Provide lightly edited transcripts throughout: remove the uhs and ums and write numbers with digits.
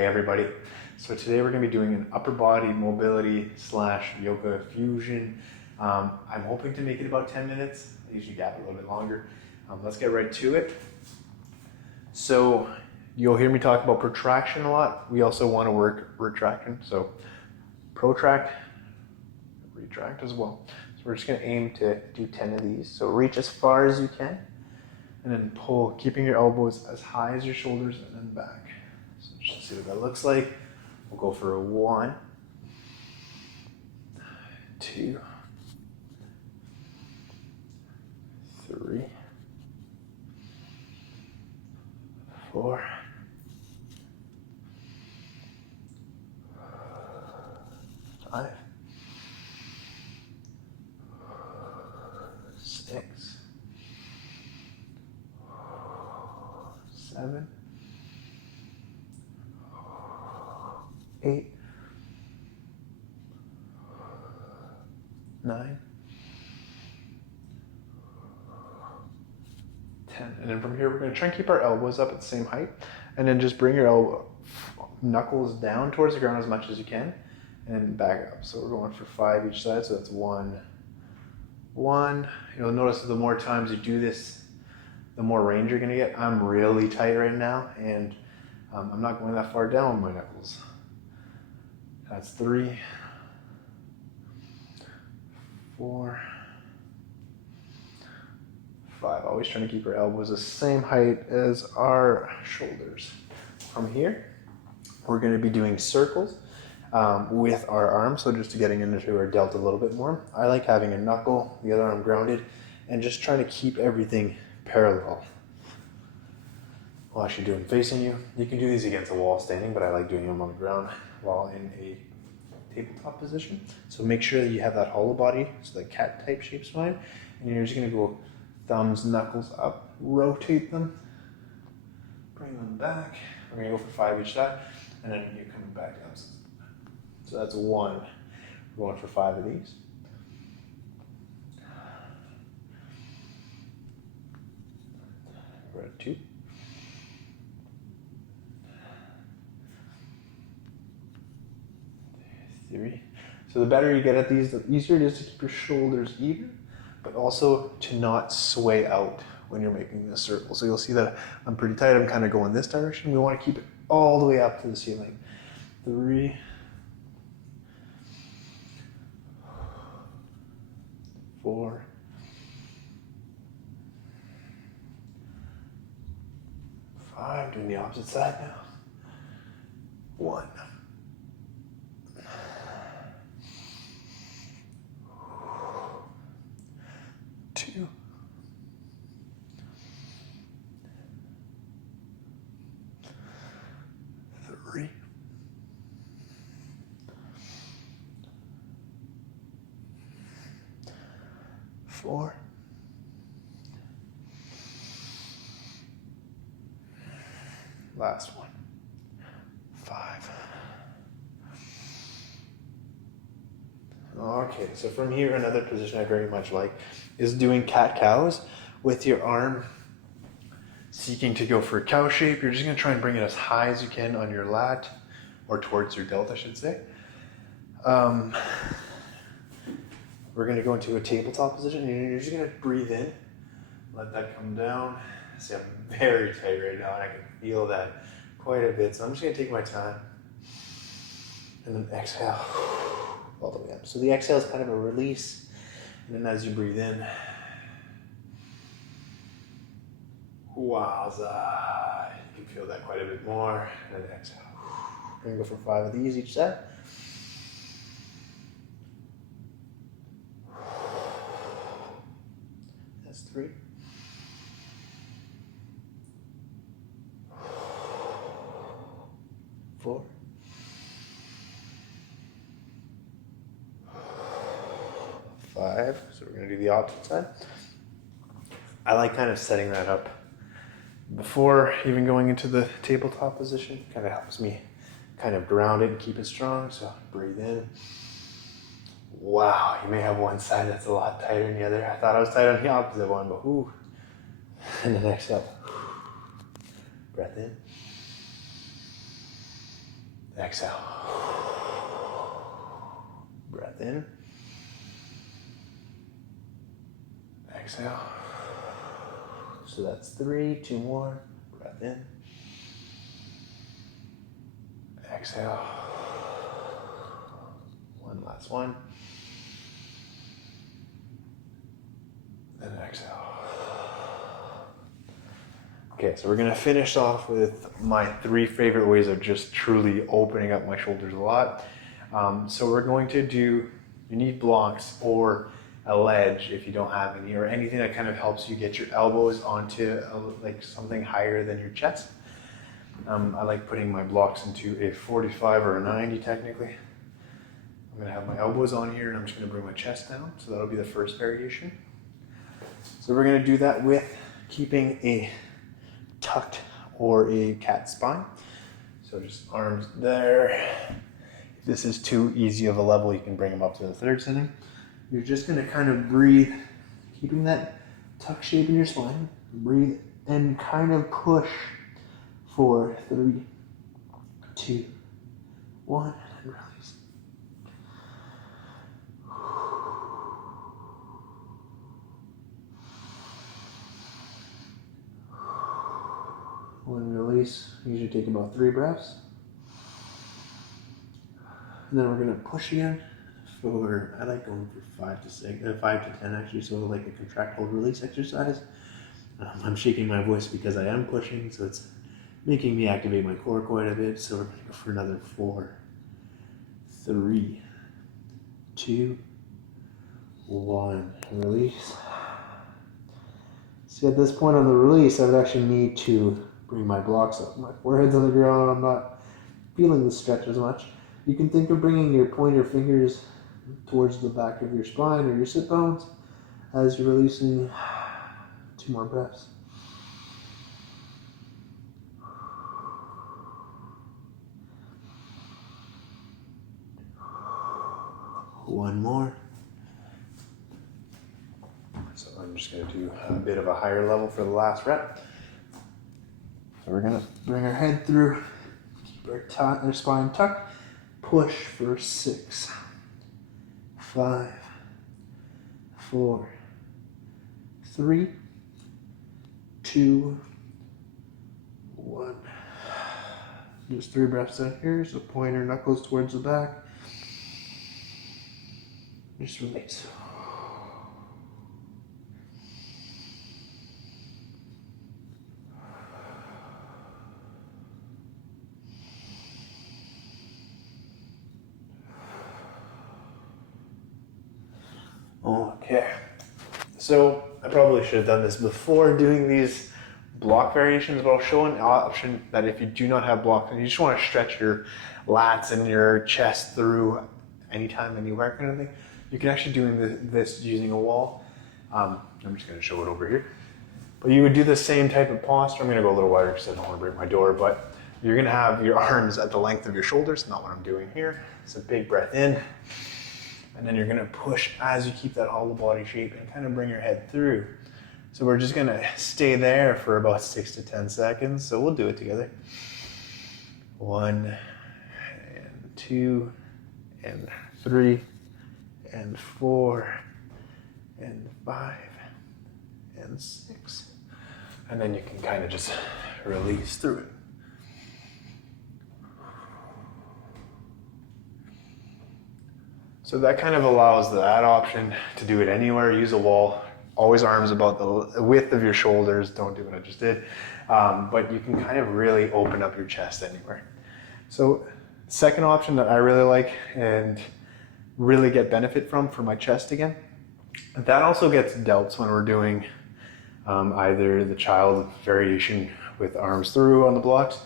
Hey everybody. So today we're going to be doing an upper body mobility / yoga fusion. I'm hoping to make it about 10 minutes. I usually gap a little bit longer. Let's get right to it. So you'll hear me talk about protraction a lot. We also want to work retraction. So protract, retract as well. So we're just going to aim to do 10 of these. So reach as far as you can and then pull, keeping your elbows as high as your shoulders and then back. So just see what that looks like. We'll go for a 1, 2, 3, 4, 5, 6, 7, 8, 9, 10. And then from here, we're going to try and keep our elbows up at the same height. And then just bring your knuckles down towards the ground as much as you can. And back up. So we're going for 5 each side. So that's 1, 1. You'll notice the more times you do this, the more range you're going to get. I'm really tight right now. And I'm not going that far down with my knuckles. That's 3, 4, 5. Always trying to keep our elbows the same height as our shoulders. From here, we're going to be doing circles with our arms. So just getting into our delt a little bit more. I like having a knuckle, the other arm grounded, and just trying to keep everything parallel. While actually doing facing you. You can do these against a wall standing, but I like doing them on the ground while in a tabletop position. So make sure that you have that hollow body, so the cat type shape's fine. And you're just gonna go thumbs, knuckles up, rotate them, bring them back. We're gonna go for 5 each side, and then you're coming back down. So that's 1. We're going for 5 of these. We're at 2. 3. So the better you get at these, the easier it is to keep your shoulders even, but also to not sway out when you're making this circle. So you'll see that I'm pretty tight. I'm kind of going this direction. We want to keep it all the way up to the ceiling. 3, 4, 5. Doing the opposite side now. 1. 2, 3, 4, 5. Okay, so from here, another position I very much like is doing cat-cows with your arm seeking to go for a cow shape. You're just going to try and bring it as high as you can on your lat, or towards your delt, I should say. We're going to go into a tabletop position, and you're just going to breathe in, let that come down. See, I'm very tight right now, and I can feel that quite a bit, so I'm just going to take my time, and then exhale all the way up. So the exhale is kind of a release, and then as you breathe in, wowza, you can feel that quite a bit more, and then exhale. We're gonna go for 5 of these each side. That's 3. 4. 5. So we're going to do the opposite side. I like kind of setting that up before even going into the tabletop position. Kind of helps me kind of ground it and keep it strong. So breathe in. Wow, you may have one side that's a lot tighter than the other. I thought I was tight on the opposite one, but whoo. And then exhale. Breath in. exhale. Breath in. Exhale. So that's 3, 2 more. Breath in. Exhale. One last one. And exhale. Okay, so we're gonna finish off with my 3 favorite ways of just truly opening up my shoulders a lot. So we're going to do, you need blocks or a ledge if you don't have any, or anything that kind of helps you get your elbows onto like something higher than your chest. I like putting my blocks into a 45 or a 90 technically. I'm gonna have my elbows on here and I'm just gonna bring my chest down. So that'll be the first variation. So we're gonna do that with keeping a tucked or a cat spine. So just arms there. If this is too easy of a level, you can bring them up to the 3rd sitting. You're just gonna kind of breathe, keeping that tuck shape in your spine. Breathe and kind of push for 3, 2, 1, and release. When release, usually take about 3 breaths. And then we're gonna push again for, I like going for 5 to 10 actually, so like a contract, hold, release exercise. I'm shaking my voice because I am pushing, so it's making me activate my core quite a bit. So we're gonna go for another 4, 3, 2, 1, release. See, at this point on the release, I would actually need to bring my blocks up. My forehead's on the ground, I'm not feeling the stretch as much. You can think of bringing your pointer fingers towards the back of your spine or your sit bones as you're releasing. 2 more breaths. One more. So I'm just going to do a bit of a higher level for the last rep. So we're going to bring our head through, keep our spine tucked, push for 6, 5, 4, 3, 2, 1. Just 3 breaths in here. So pointer knuckles towards the back. Just release. Okay. So I probably should have done this before doing these block variations, but I'll show an option that if you do not have blocks and you just want to stretch your lats and your chest through anytime, anywhere kind of thing, you can actually do this using a wall. I'm just going to show it over here. But you would do the same type of posture. I'm going to go a little wider because I don't want to break my door, but you're going to have your arms at the length of your shoulders, not what I'm doing here. It's a big breath in. And then you're going to push as you keep that hollow body shape and kind of bring your head through. So we're just going to stay there for about 6 to 10 seconds. So we'll do it together. 1 and 2 and 3 and 4 and 5 and 6. And then you can kind of just release through it. So that kind of allows that option to do it anywhere. Use a wall. Always arms about the width of your shoulders. Don't do what I just did. But you can kind of really open up your chest anywhere. So second option that I really like and really get benefit from for my chest again, that also gets delts when we're doing either the child variation with arms through on the blocks.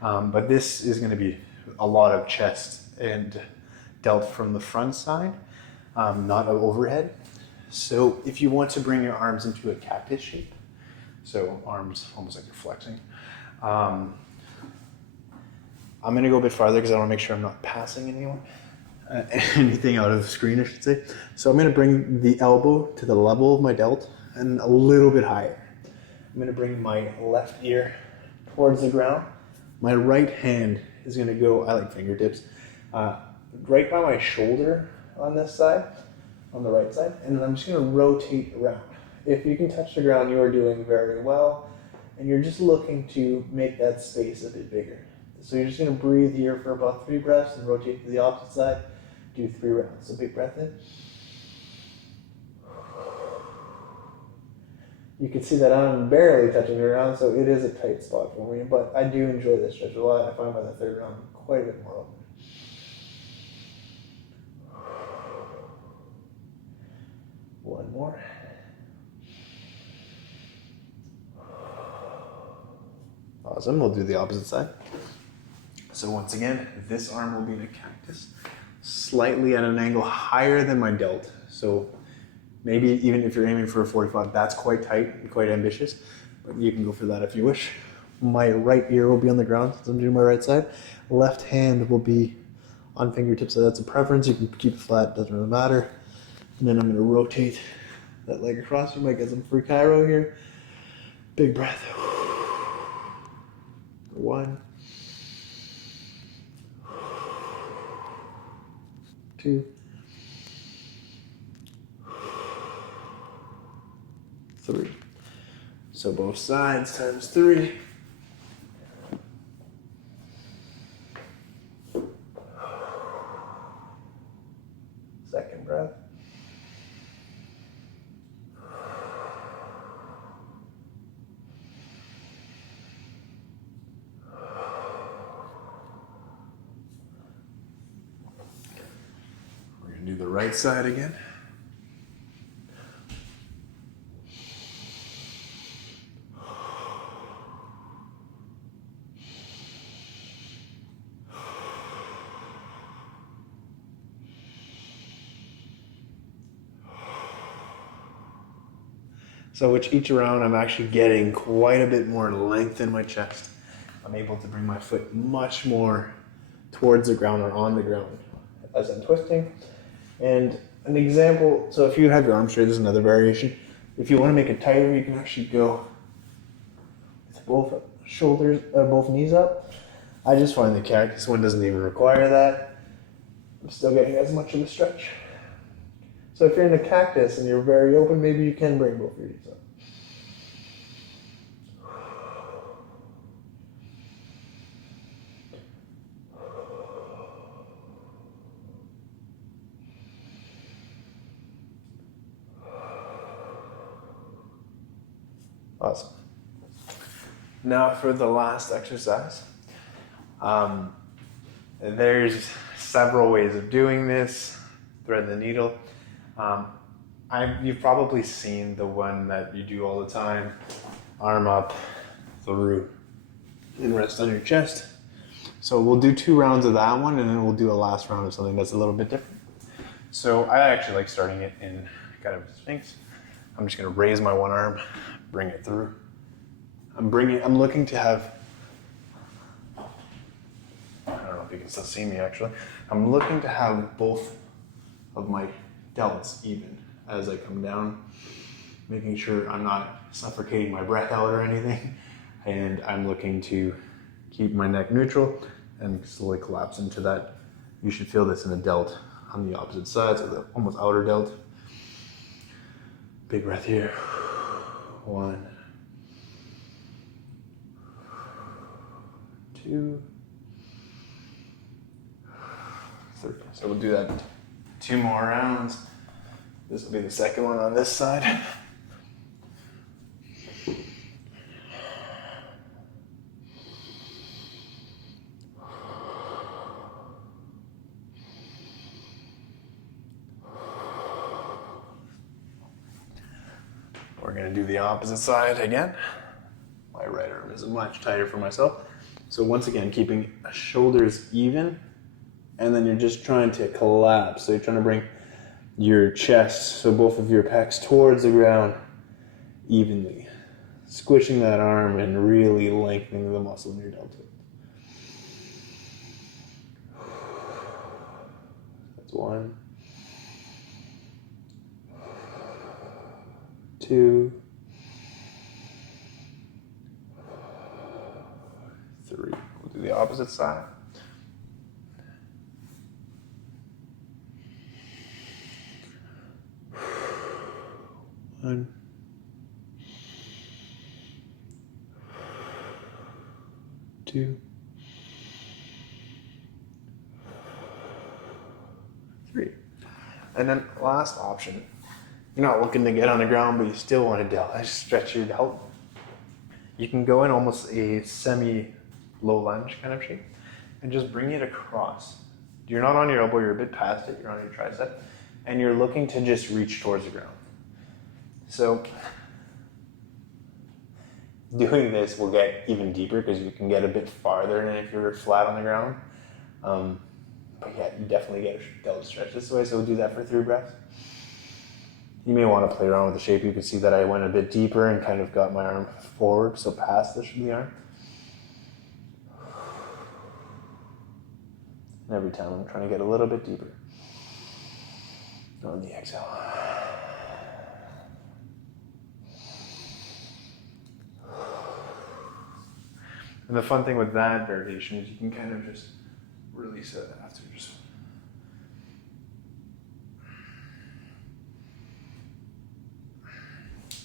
But this is going to be a lot of chest and delt from the front side, not overhead. So if you want to bring your arms into a cactus shape, so arms almost like you're flexing, I'm going to go a bit farther because I want to make sure I'm not passing anyone, anything out of the screen, I should say. So I'm going to bring the elbow to the level of my delt and a little bit higher. I'm going to bring my left ear towards the ground. My right hand is going to go, I like fingertips, right by my shoulder on this side, on the right side, and then I'm just going to rotate around. If you can touch the ground, you are doing very well, and you're just looking to make that space a bit bigger. So you're just going to breathe here for about 3 breaths and rotate to the opposite side. Do 3 rounds. So big breath in. You can see that I'm barely touching the ground, so it is a tight spot for me, but I do enjoy this stretch a lot. I find by the 3rd round quite a bit more open. One more. Awesome, we'll do the opposite side. So once again, this arm will be in a cactus, slightly at an angle higher than my delt. So maybe even if you're aiming for a 45, that's quite tight and quite ambitious, but you can go for that if you wish. My right ear will be on the ground since I'm doing my right side. Left hand will be on fingertips, so that's a preference. You can keep it flat, doesn't really matter. And then I'm gonna rotate that leg across. You might get some free Cairo here. Big breath. 1, 2, 3. So both sides times 3. Second breath. We're going to do the right side again. So with each round, I'm actually getting quite a bit more length in my chest. I'm able to bring my foot much more towards the ground or on the ground as I'm twisting. And an example, so if you have your arm straight, there's another variation. If you want to make it tighter, you can actually go with both shoulders, both knees up. I just find the cactus one doesn't even require that. I'm still getting as much of a stretch. So if you're in a cactus and you're very open, maybe you can bring both your knees up. Awesome. Now for the last exercise. There's several ways of doing this. Thread the needle. You've probably seen the one that you do all the time. Arm up, through, and rest on your chest. So we'll do 2 rounds of that one, and then we'll do a last round of something that's a little bit different. So I actually like starting it in kind of a sphinx. I'm just gonna raise my one arm, bring it through. I'm looking to have, I don't know if you can still see me actually. I'm looking to have both of my delts even as I come down, making sure I'm not suffocating my breath out or anything. And I'm looking to keep my neck neutral and slowly collapse into that. You should feel this in the delt on the opposite side, so the almost outer delt. Big breath here. 1, 2, 3. So we'll do that 2 more rounds. This will be the second one on this side. We're going to do the opposite side again. My right arm is much tighter for myself. So once again, keeping shoulders even, and then you're just trying to collapse. So you're trying to bring your chest, so both of your pecs towards the ground evenly. Squishing that arm and really lengthening the muscle in your deltoid. That's 1, 2, 3. We'll do the opposite side. 1, 2, 3. And then last option, you're not looking to get on the ground, but you still want to stretch your delt. You can go in almost a semi-low lunge kind of shape and just bring it across. You're not on your elbow, you're a bit past it, you're on your tricep, and you're looking to just reach towards the ground. So doing this will get even deeper because you can get a bit farther than if you're flat on the ground. But yeah, you definitely get a delt stretch this way, so we'll do that for 3 breaths. You may want to play around with the shape. You can see that I went a bit deeper and kind of got my arm forward, so past the arm. And every time I'm trying to get a little bit deeper on the exhale. And the fun thing with that variation is you can kind of just release it after just.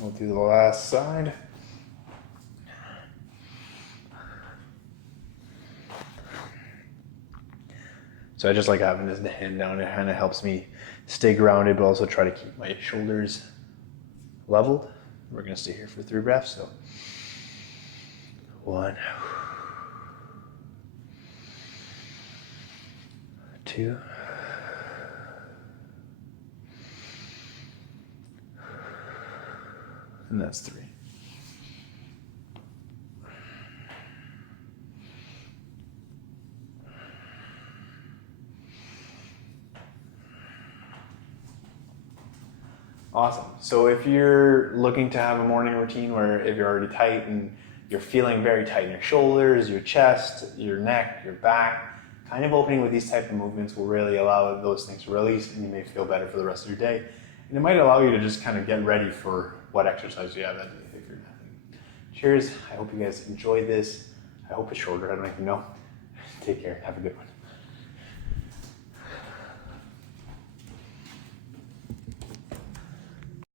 We'll do the last side. So I just like having this hand down. It kind of helps me stay grounded, but also try to keep my shoulders leveled. We're going to stay here for 3 breaths. So 1, 2, 3. And that's 3. Awesome. So if you're looking to have a morning routine where if you're already tight and you're feeling very tight in your shoulders, your chest, your neck, your back, kind of opening with these type of movements will really allow those things to release, and you may feel better for the rest of your day. And it might allow you to just kind of get ready for what exercise you have that day if you're not. Cheers. I hope you guys enjoyed this. I hope it's shorter. I don't even know. Take care. Have a good one.